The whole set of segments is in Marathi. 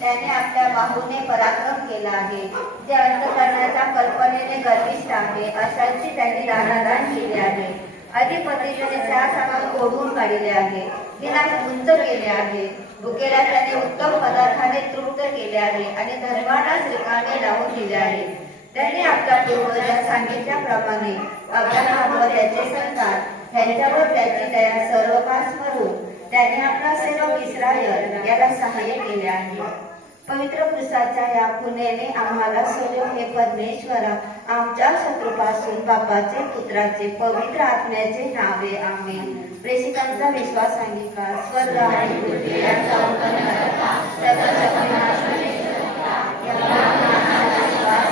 त्याने आपल्या बाहूने पराक्रम केला आहे. जे अंतकरणाच्या कल्पनेने गर्विष्ट आहे अशांची त्यांनी दानादान केले आहे. अधिपतीने चार सामान ओढून काढले आहे. तिला उंच केले आहे. भुकेला त्याने उत्तम पदार्थाने तृप्त केले आहे आणि धर्माला श्रीकाने लावून दिले आहे. त्यांनी आपल्या पूर्वजात सांगितल्याप्रमाणे आपल्या त्याचे संतान ह्यांच्यावर त्याची दया सर्वकास स्वरूप त्याने आपला सेवक इस्रायल याला सहाय्य केले आहे. पवित्र पुरुषाच्या या पुण्याने आम्हाला सोडव हे परमेश्वरा आमच्या शत्रूपासून बापाचे पुत्राचे पवित्र आत्म्याचे नावे आम्ही प्रेषितांचा विश्वास सांगितला स्वर्ग आणि पृथ्वी यांचा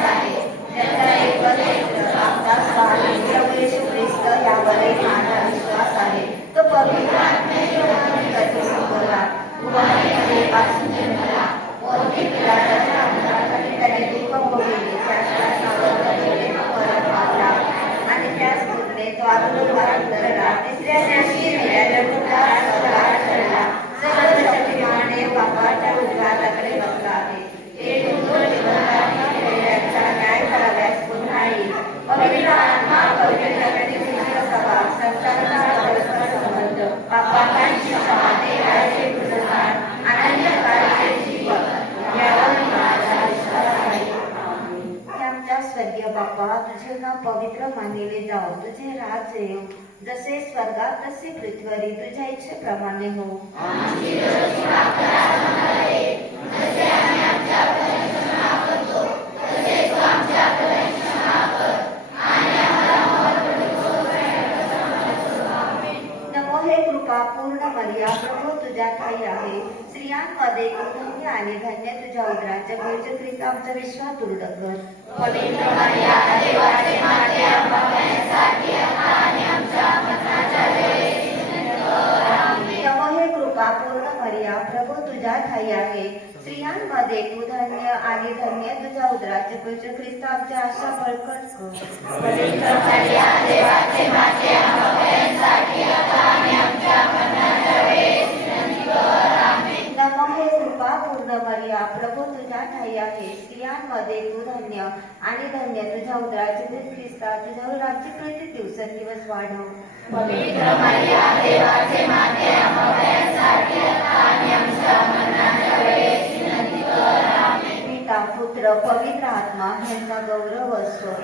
आहे. त्याचा एकच स्वामी प्रभू येशू ख्रिस्त यावरही मान आहे तो पवित्र आत्म्याने वरून गती संपला उभारणी पासून जन्मला मोठी पिलाच्या अंतरासाठी त्याने दुःख भोगले त्या श्वासावर पडले परत आला आणि त्याच पुतळे तो आतून परत धरला तिसऱ्या दिवशी मिळाल्या स्वर्गात चढला सर्व शक्तिमाने बापाच्या उद्घाताकडे बसला आहे ते दुर्गम जीवनाच्या खेळाचा न्याय कराव्यास पुन्हा येईल पवित्र आत्मा पवित्रतेने पूर्ण सभा संतांचा परस्पर संबंध बापांची क्षमा देवाचे पुनर्वान अनंत काळाचे जीवन यावर माझा विश्वास आहे हे आमच्या स्वर्गीय बाप्पा पवित्र मानले जाओ. तुझे राज्य येऊ जसे स्वर्गात तसे पृथ्वीवरी तुझ्या इच्छेप्रमाणे हो मर्या प्रभू तुझ्या ठाई आहे. स्त्रियांमध्ये धन्य आणि धन्य तुझ्या उदराच्या ख्रिस्त आमचा विश्वास दृढ कर. पवित्र मर्या देवाचे माते आंबासाठी आता आणि आमच्या मरणाच्या वेळेस नमो कृपा पूर्ण मर्या प्रभू तुझ्या ठाई आहे. स्त्रियांमध्ये तू धन्य आणि धन्य तुझ्या उदराचे ख्रिस्त आमच्या आशा बळकट कर. मर्या प्रभू तुझ्या ठाई आहे. स्त्रियांमध्ये तू धन्य आणि धन्य तुझ्या उदराचे दूध ख्रिस्ता तुझ्या उदराची प्रति दिवसेंदिवस वाढव. पवित्र मर्या देवाचे माते आंबासाठी आता आणि आमच्या मरणाच्या वेळेस विनंती कर. आमेन. पिता पुत्र पवित्र आत्मा यांचा गौरव असो.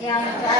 हे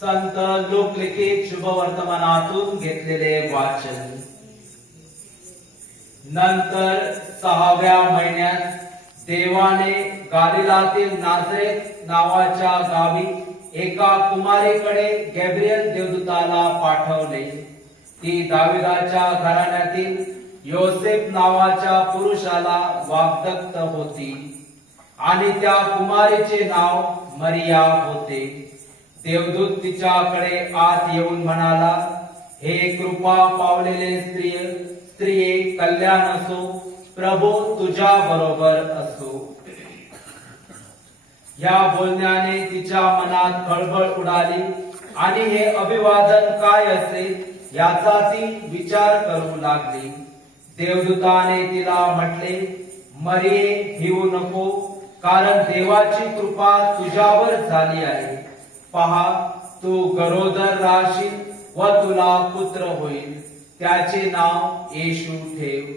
संत लोकलिखित शुभ वर्तमानातून घेतलेले वाचन. नंतर सहाव्या महिन्यात देवाने गालिलातील नाझरेत नावाच्या गावी एका कुमारीकडे गॅब्रियल देवदूताला पाठवले. ती दाविदाच्या घराण्यातील योसेफ नावाच्या पुरुषाला वागदत्त होती आणि त्या कुमारीचे नाव मरिया होते. देवदूत तिच्याकडे आत येऊन म्हणाला हे कृपा पावलेले स्त्रिय स्त्रिये कल्याण असो प्रभू तुझ्या बरोबर असो. या बोलण्याने तिच्या मनात खळबळ उडाली आणि हे अभिवादन काय असे याचा ती विचार करू लागली. देवदूताने तिला म्हटले मरे घेऊ नको कारण देवाची कृपा तुझ्यावर झाली आहे. पहा तू गरोदर राहशील व तुला पुत्र होईल. त्याचे नाव येशू ठेव.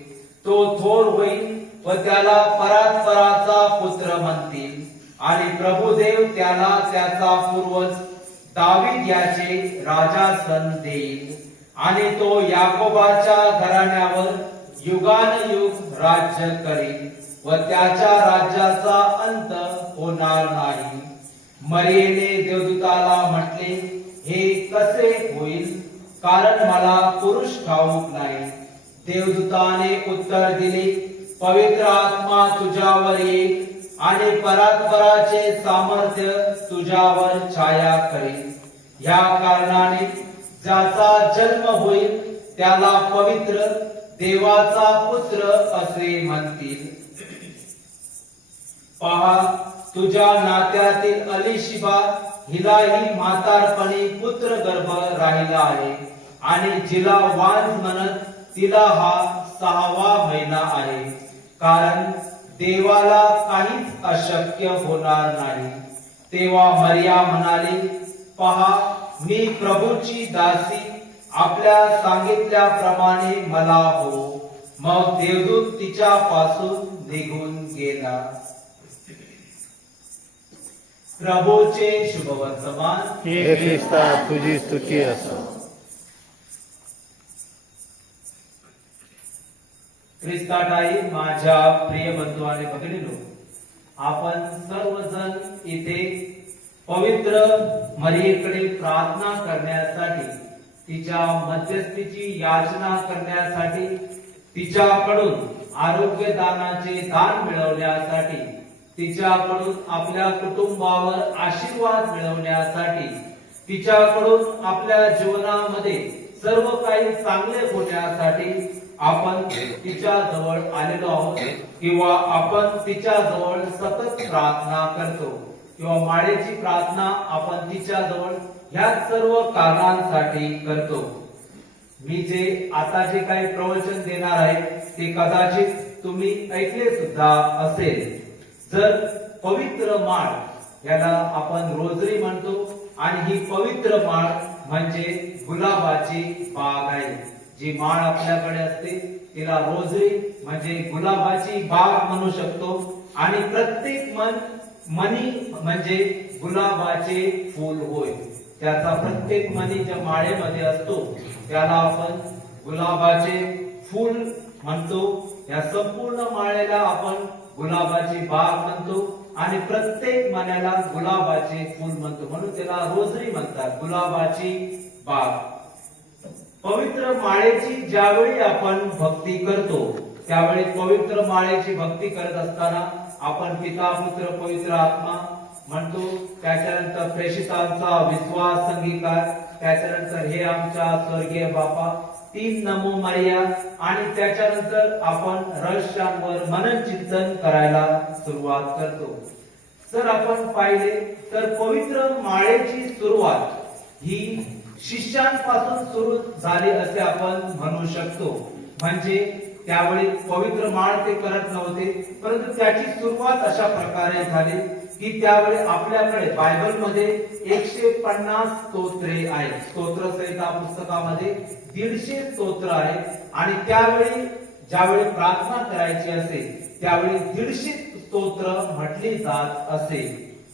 तो थोर होईल व त्याला परात्पराचा पुत्र म्हणतील. आणि प्रभुदेव त्याला त्याचा पूर्वज दावीद याचे राजासन देईल. आणि तो याकोबाच्या घराण्यावर युगानयुग राज्य करेल व त्याच्या राज्याचा अंत होणार नाही. मरियेने देवदूताला म्हटले हे कसे होईल? कारण मला पुरुष ठाऊक नाही. देवदूताने उत्तर दिले पवित्र आत्मा तुझ्यावर येईल आणि परात्पराचे सामर्थ्य तुझ्यावर छाया करेल. या कारणाने ज्याचा जन्म होईल त्याला पवित्र देवाचा पुत्र असे म्हणतील. पहा तुझ्या नात्यातील अलिशिबा हिलाही म्हातारपणी पुत्र गर्भ राहिला आहे. आणि जिला वान म्हणत तिला हा सहावा महिना आहे. कारण देवाला काहीच अशक्य होणार नाही. तेव्हा मर्या म्हणाली पहा मी प्रभूची दासी. आपल्या सांगितल्याप्रमाणे मला हो. मग देवदूत तिच्या पासून निघून गेला. प्रभूचे शुभवर्तमान. हे ख्रिस्ता तुझी स्तुती असो. ख्रिस्ताटाई माझ्या प्रिय बंधू आणि भगिनीनो आपण सर्वजण इथे पवित्र मरियेकडे प्रार्थना करण्यासाठी तिच्या मध्यस्थीची याचना करण्यासाठी तिच्याकडून आरोग्य दानाचे दान मिळवण्यासाठी तिच्याकडून आपल्या कुटुंबावर आशीर्वाद मिळवण्यासाठी तिच्याकडून आपल्या जीवनामध्ये सर्व काही चांगले होण्यासाठी आपण तिच्या जवळ आलेलो आहोत किंवा आपण तिच्या जवळ सतत प्रार्थना करतो किंवा माळेची प्रार्थना आपण तिच्या जवळ ह्या सर्व कारणांसाठी करतो. मी जे आता जे काही प्रवचन देणार आहे ते कदाचित तुम्ही ऐकले सुद्धा असेल. जर पवित्र माळ याला आपण रोजरी म्हणतो आणि ही पवित्र माळ म्हणजे गुलाबाची बाग आहे. जी माळ आपल्याकडे असते तिला रोजरी म्हणजे गुलाबाची बाग म्हणू शकतो. आणि प्रत्येक मन मनी म्हणजे गुलाबाचे फूल होय. त्याचा प्रत्येक मनी ज्या माळेमध्ये असतो त्याला आपण गुलाबाचे फूल म्हणतो. या संपूर्ण माळेला आपण गुलाबाची बाग म्हणतो आणि प्रत्येक मण्याला गुलाबाचे फुल म्हणतो. म्हणून त्याला रोजरी म्हणतात गुलाबाची बाग. पवित्र माळेची ज्यावेळी आपण भक्ती करतो त्यावेळी पवित्र माळेची भक्ती करत असताना आपण पिता पुत्र पवित्र आत्मा म्हणतो. त्याच्यानंतर प्रेषितांचा विश्वास अंगीकार त्याच्यानंतर हे आमच्या स्वर्गीय बापा तीन नमो मारिया आणि त्याच्यानंतर आपण रहस्यांवर मनन चिंतन करायला सुरुवात करतो. जर आपण पाहिले तर पवित्र माळेची सुरुवात ही शिष्यांपासून सुरू झाली असे आपण म्हणू शकतो. म्हणजे त्यावेळी पवित्र माळ ते करत नव्हते परंतु त्याची सुरुवात अशा प्रकारे झाली. की त्यावेळी आपल्याकडे बायबलमध्ये एकशे पन्नास स्तोत्रे आहेत. स्तोत्र संहिता पुस्तकामध्ये दीडशे स्तोत्र आहेत. आणि त्यावेळी ज्यावेळी प्रार्थना करायची असेल त्यावेळी दीडशे स्तोत्र म्हटले जात असे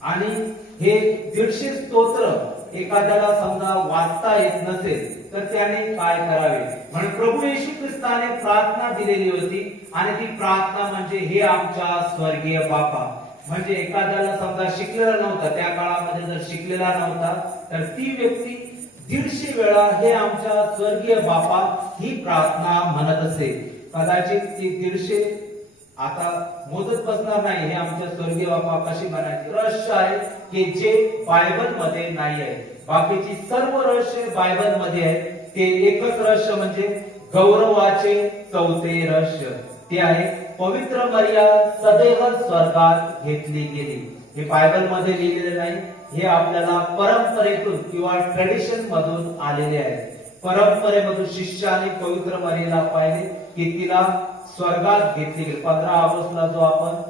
आणि हे दीडशे स्तोत्र एखाद्याला समजा वाचता येत नसेल तर त्याने काय करावे? म्हणून प्रभू येशू ख्रिस्ताने प्रार्थना दिलेली होती. आणि ती प्रार्थना म्हणजे हे आमच्या स्वर्गीय बापा म्हणजे एखाद्याला समजा शिकलेला नव्हता त्या काळामध्ये जर शिकलेला नव्हता तर ती व्यक्ती दीडशे वेळा हे आमच्या स्वर्गीय बापा ही प्रार्थना म्हणत असे. कदाचित ती दीडशे आता मोजत बसणार नाही हे आमच्या स्वर्गीय बापा कशी म्हणायचे? रहस्य आहे की जे बायबलमध्ये नाही आहे. बाकीची सर्व रहस्य बायबलमध्ये आहे. ते एकच रहस्य म्हणजे गौरवाचे चौथे रहस्य. ते आहे पवित्र मर्या सदैव स्वर्गात घेतली गेली. हे बायबलमध्ये लिहिलेले नाही. हे आपल्याला परंपरेतून किंवा ट्रेडिशन मधून आलेले आहे. परंपरेमधून शिष्याने पवित्र मर्याला पाहिले की तिला स्वर्गात घेतली गेली. पंधरा ऑगस्टला जो आपण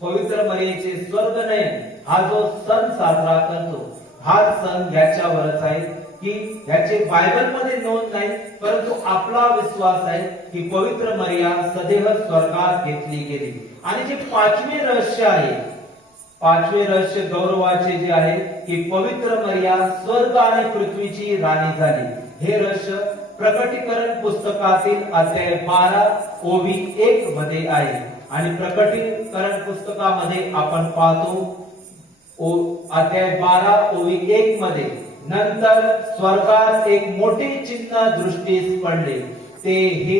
पवित्र मर्याचे स्वर्ग नाही हा जो सण साजरा करतो हा सण याच्यावरच आहे. की याचे बायबलमध्ये नोंद नाही परंतु आपला विश्वास आहे की पवित्र मर्या सदैव स्वर्गात घेतली गेली. आणि जे पाचवे रहस्य आहे पाचवे रहस्य गौरवाचे जे आहे की पवित्र मर्या स्वर्ग आणि पृथ्वीची राणी झाली. हे रहस्य प्रकटीकरण पुस्तकातील अध्याय बारा ओवी एक मध्ये आहे. आणि प्रकटीकरण पुस्तकामध्ये आपण पाहतो ओ- अध्याय बारा ओवी एक मध्ये. नंतर स्वर्गात एक मोठे चिन्ह दृष्टीस पडले. ते हे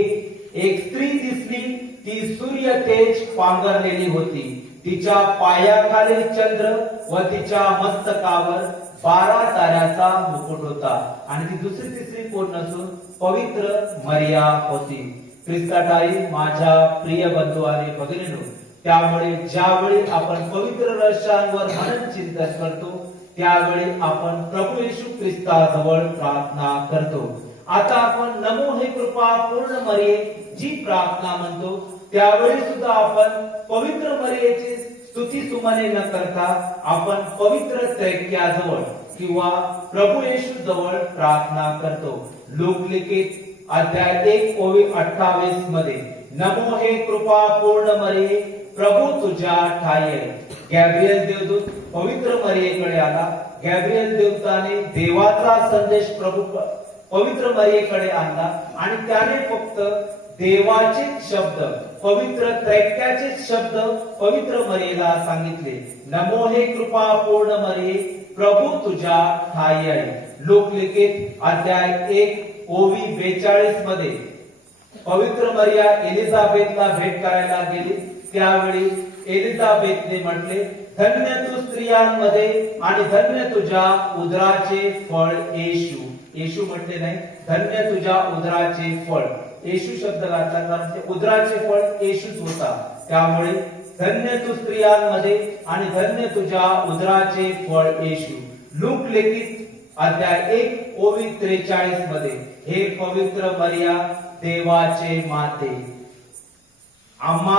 एक स्त्री दिसली ती सूर्य तेज पांघरलेली होती. तिच्या पायाखालील चंद्र व तिच्या मस्तकावर बारा ताऱ्याचा मुकुट होता. आणि ती दुसरी तिसरी कोण नसून पवित्र मर्या होती. ख्रिस्ताटाई माझ्या प्रिय बंधू आणि भगिनीनो त्यामुळे ज्यावेळी आपण पवित्र रहस्यांवर मनन चिंतन करतो त्यावेळी आपण प्रभू येशू ख्रिस्ताजवळ प्रार्थना करतो. आता आपण नमो हे कृपा पूर्ण मरिये जी प्रार्थना म्हणतो त्यावेळी सुद्धा आपण पवित्र मरियेची स्तुती सुमने न करता आपण पवित्र त्रैक्याजवळ किंवा प्रभू येशू जवळ प्रार्थना करतो. लोकलिखित अध्याय एक कोवी अठ्ठावीसमध्ये नमो हे कृपा पूर्ण मरे प्रभू तुझ्या ठाये गॅब्रियल देवदूत पवित्र मरियेकडे आला. गॅब्रियल देवताने देवाचा संदेश प्रभू पवित्र मरियेकडे आणला. आणि त्याने फक्त देवाचे शब्द पवित्र त्रैक्याचे शब्द पवित्र मरियेला सांगितले. नमो हे कृपा पूर्ण मरिये प्रभू तुझ्या ठाई आहे. लोकलिखित अध्याय एक ओवी बेचाळीसमध्ये. पवित्र मरिया एलिझाबेथला भेट करायला गेली. त्यावेळी एलिझाबेथने म्हटले धन्य तू स्त्रियांमध्ये आणि धन्य तुझ्या उदराचे फळ येशू. येशू म्हटले नाही धन्य तुझ्या उदराचे फळ. येशू शब्द घातला कारण उदराचे फळ येशूच होता. त्यामुळे धन्य तू स्त्रियांमध्ये आणि धन्य तुझ्या उदराचे फळ येशू. लूक लेखित अध्याय एक ओवी त्रेचाळीसमध्ये हे पवित्र मर्या देवाचे माते. आम्हा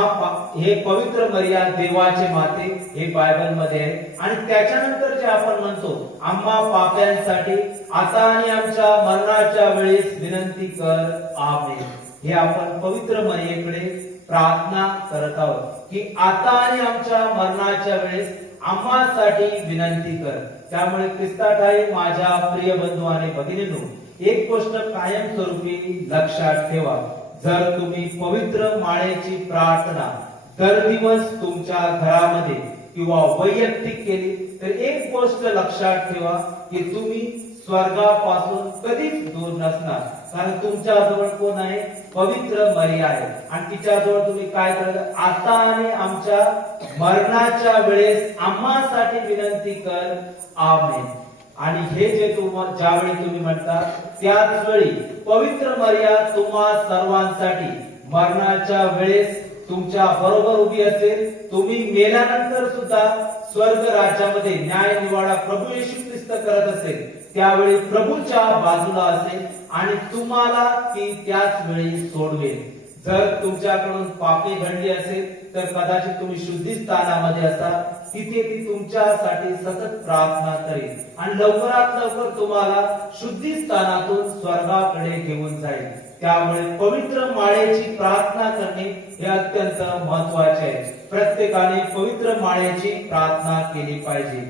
हे पवित्र मर्या देवाचे माते हे बायबलमध्ये आहे आणि त्याच्यानंतर जे आपण म्हणतो आम्हा पाप्यांसाठी आता आणि आमच्या मरणाच्या वेळेस विनंती कर आमे हे आपण पवित्र मर्येकडे प्रार्थना करत आहोत की आता आणि आमच्या मरणाच्या वेळेस आम्हासाठी विनंती कर. त्यामुळे ख्रिस्ताठाई माझ्या प्रिय बंधू आणि भगिनीनो एक गोष्ट कायमस्वरूपी लक्षात ठेवा. जर तुम्ही पवित्र माळेची प्रार्थना दर दिवस तुमच्या घरामध्ये किंवा वैयक्तिक केली तर एक गोष्ट लक्षात ठेवा की तुम्ही स्वर्गापासून कधीच दूर नसणार. कारण तुमच्या जवळ कोण आहे? पवित्र मरी आहे. आणि तिच्याजवळ तुम्ही काय करत आता आणि आमच्या मरणाच्या वेळेस आम्हासाठी विनंती कर. आमेन. आणि हे जे तुम्हा ज्यावेळी तुम्ही म्हणता त्याच वेळी पवित्र मर्या तुम्हा सर्वांसाठी मरणाच्या वेळेस तुमच्या बरोबर उभी असेल. तुम्ही मेल्यानंतर सुद्धा स्वर्ग राज्यामध्ये न्याय निवाडा प्रभू येशू ख्रिस्त करत असेल. त्यावेळी प्रभूच्या बाजूला असेल आणि तुम्हाला ती त्याच वेळी सोडवेल. जर तुमच्याकडून पापी घडली असेल तर कदाचित तुम्ही शुद्धी स्थानामध्ये असाल. तिथे ती तुमच्यासाठी सतत प्रार्थना करेल आणि लवकरात लवकर तुम्हाला शुद्धी स्थानातून स्वर्गाकडे घेऊन जाईल. त्यामुळे पवित्र माळेची प्रार्थना करणे हे अत्यंत महत्त्वाचे आहे. प्रत्येकाने पवित्र माळेची प्रार्थना केली पाहिजे.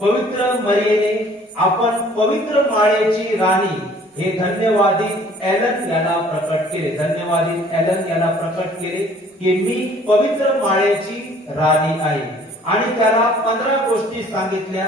पवित्र मरियेने आपण पवित्र माळेची राणी हे धन्यवादी एलन याला प्रकट केले. धन्यवादी एलन याला प्रकट केले की मी पवित्र माळेची राणी आहे. आणि त्याला पंधरा गोष्टी सांगितल्या.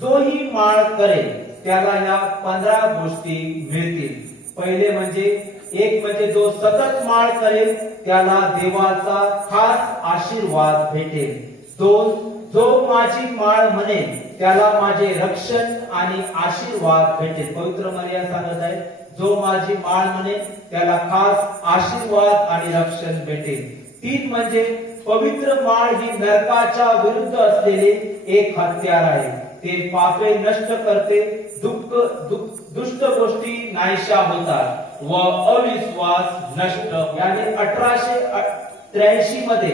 जोही माळ करेल त्याला या पंधरा गोष्टी मिळतील. पहिले म्हणजे एक म्हणजे जो सतत माळ करेल त्याला देवाचा खास आशीर्वाद भेटेल. दोन जो माझी माळ म्हणेल त्याला माझे रक्षण आणि आशीर्वाद भेटेल. पवित्र मर्या सांगत आहे जो माझी माळ म्हणेल त्याला खास आशीर्वाद आणि रक्षण भेटेल. तीन म्हणजे पवित्र माळ ही नरकाच्या विरुद्ध असलेले एक हत्यार आहे. ते पापे नष्ट करते दुःख दुःख- दुष्ट गोष्टी नाहीशा होतात व अविश्वास नष्ट. याने अठराशे त्र्याऐंशी मध्ये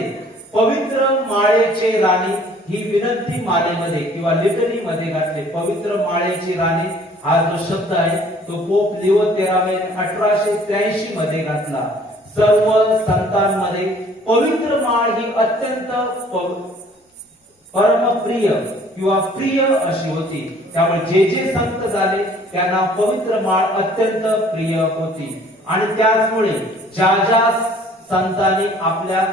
पवित्र माळेचे राणी ही विनंती मालेमध्ये किंवा लिटनी मध्ये घातले. पवित्र माळेची राणी हा जो शब्द आहे तो पोप लिओ तेरावे अठराशे त्र्याऐंशी मध्ये घातला. सर्व संतांमध्ये पवित्र माळ ही अत्यंत परमप्रिय किंवा प्रिय अशी होती. त्यामुळे जे जे संत झाले त्यांना पवित्र माळ अत्यंत प्रिय होती. आणि त्याचमुळे ज्या ज्या संतांनी आपल्या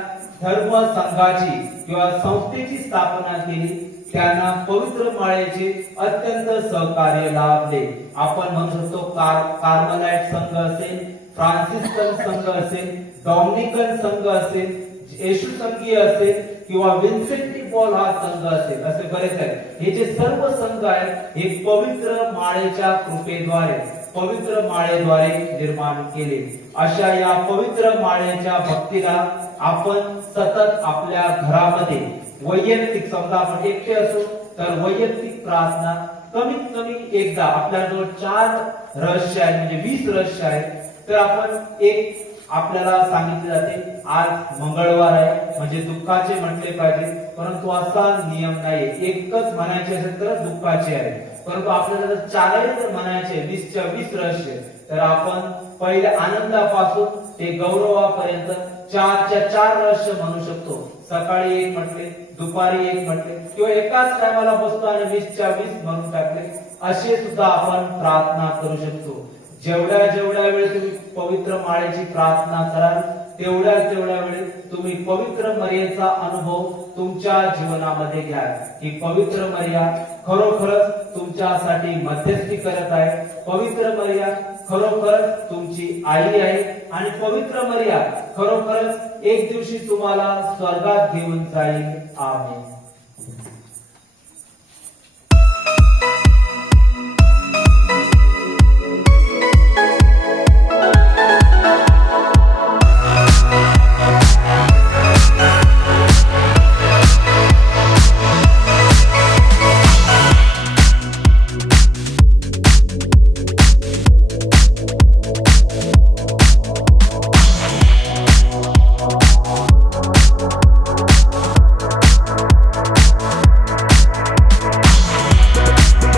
धर्म संघाची किंवा संस्थेची स्थापना केली त्यांना पवित्र माळेचे अत्यंत सहकार्य लाभले. आपण म्हणू शकतो कार कार्मलाइट संघ असेल फ्रान्सिस्कन संघ असेल डॉमिनिकन संघ असेल येशू संघीय असेल किंवा विन्सेंटी पॉल हा संघ असेल असे बरेच आहेत. हे जे सर्व संघ आहेत हे पवित्र माळेच्या कृपेद्वारे पवित्र माळेद्वारे निर्माण केले. अशा या पवित्र माळेच्या भक्तीला आपण सतत आपल्या घरामध्ये वैयक्तिक समजा आपण एकटे असो तर वैयक्तिक प्रार्थना कमीत कमी एकदा आपल्याजवळ चार रहस्य आहेत म्हणजे वीस रहस्य आहेत तर आपण एक आपल्याला सांगितले जाते आज मंगळवार आहे म्हणजे दुःखाचे म्हटले पाहिजे परंतु असा नियम नाही एकच म्हणायचे असेल तर दुःखाचे आहे. परंतु आपल्याला जर चारही जर म्हणायचे वीसच्या वीस रहस्य तर आपण पहिले आनंदापासून ते गौरवापर्यंत चारच्या चार रहस्य म्हणू शकतो. सकाळी एक म्हटले दुपारी एक म्हटले किंवा एकाच टायमाला बसतो आणि वीसच्या वीस म्हणून टाकले असे सुद्धा आपण प्रार्थना करू शकतो. जेवढ्या जेवढ्या वेळ तुम्ही पवित्र माळेची प्रार्थना कराल तेवढ्या तेवढ्या वेळी तुम्ही पवित्र मर्याचा अनुभव तुमच्या जीवनामध्ये घ्या ही पवित्र मर्या खरोखरच तुमच्यासाठी मध्यस्थी करत आहे. पवित्र मर्या खरोखरच तुमची आई आहे. आणि पवित्र मर्या खरोखरच एक दिवशी तुम्हाला स्वर्गात घेऊन जाईल. आम्ही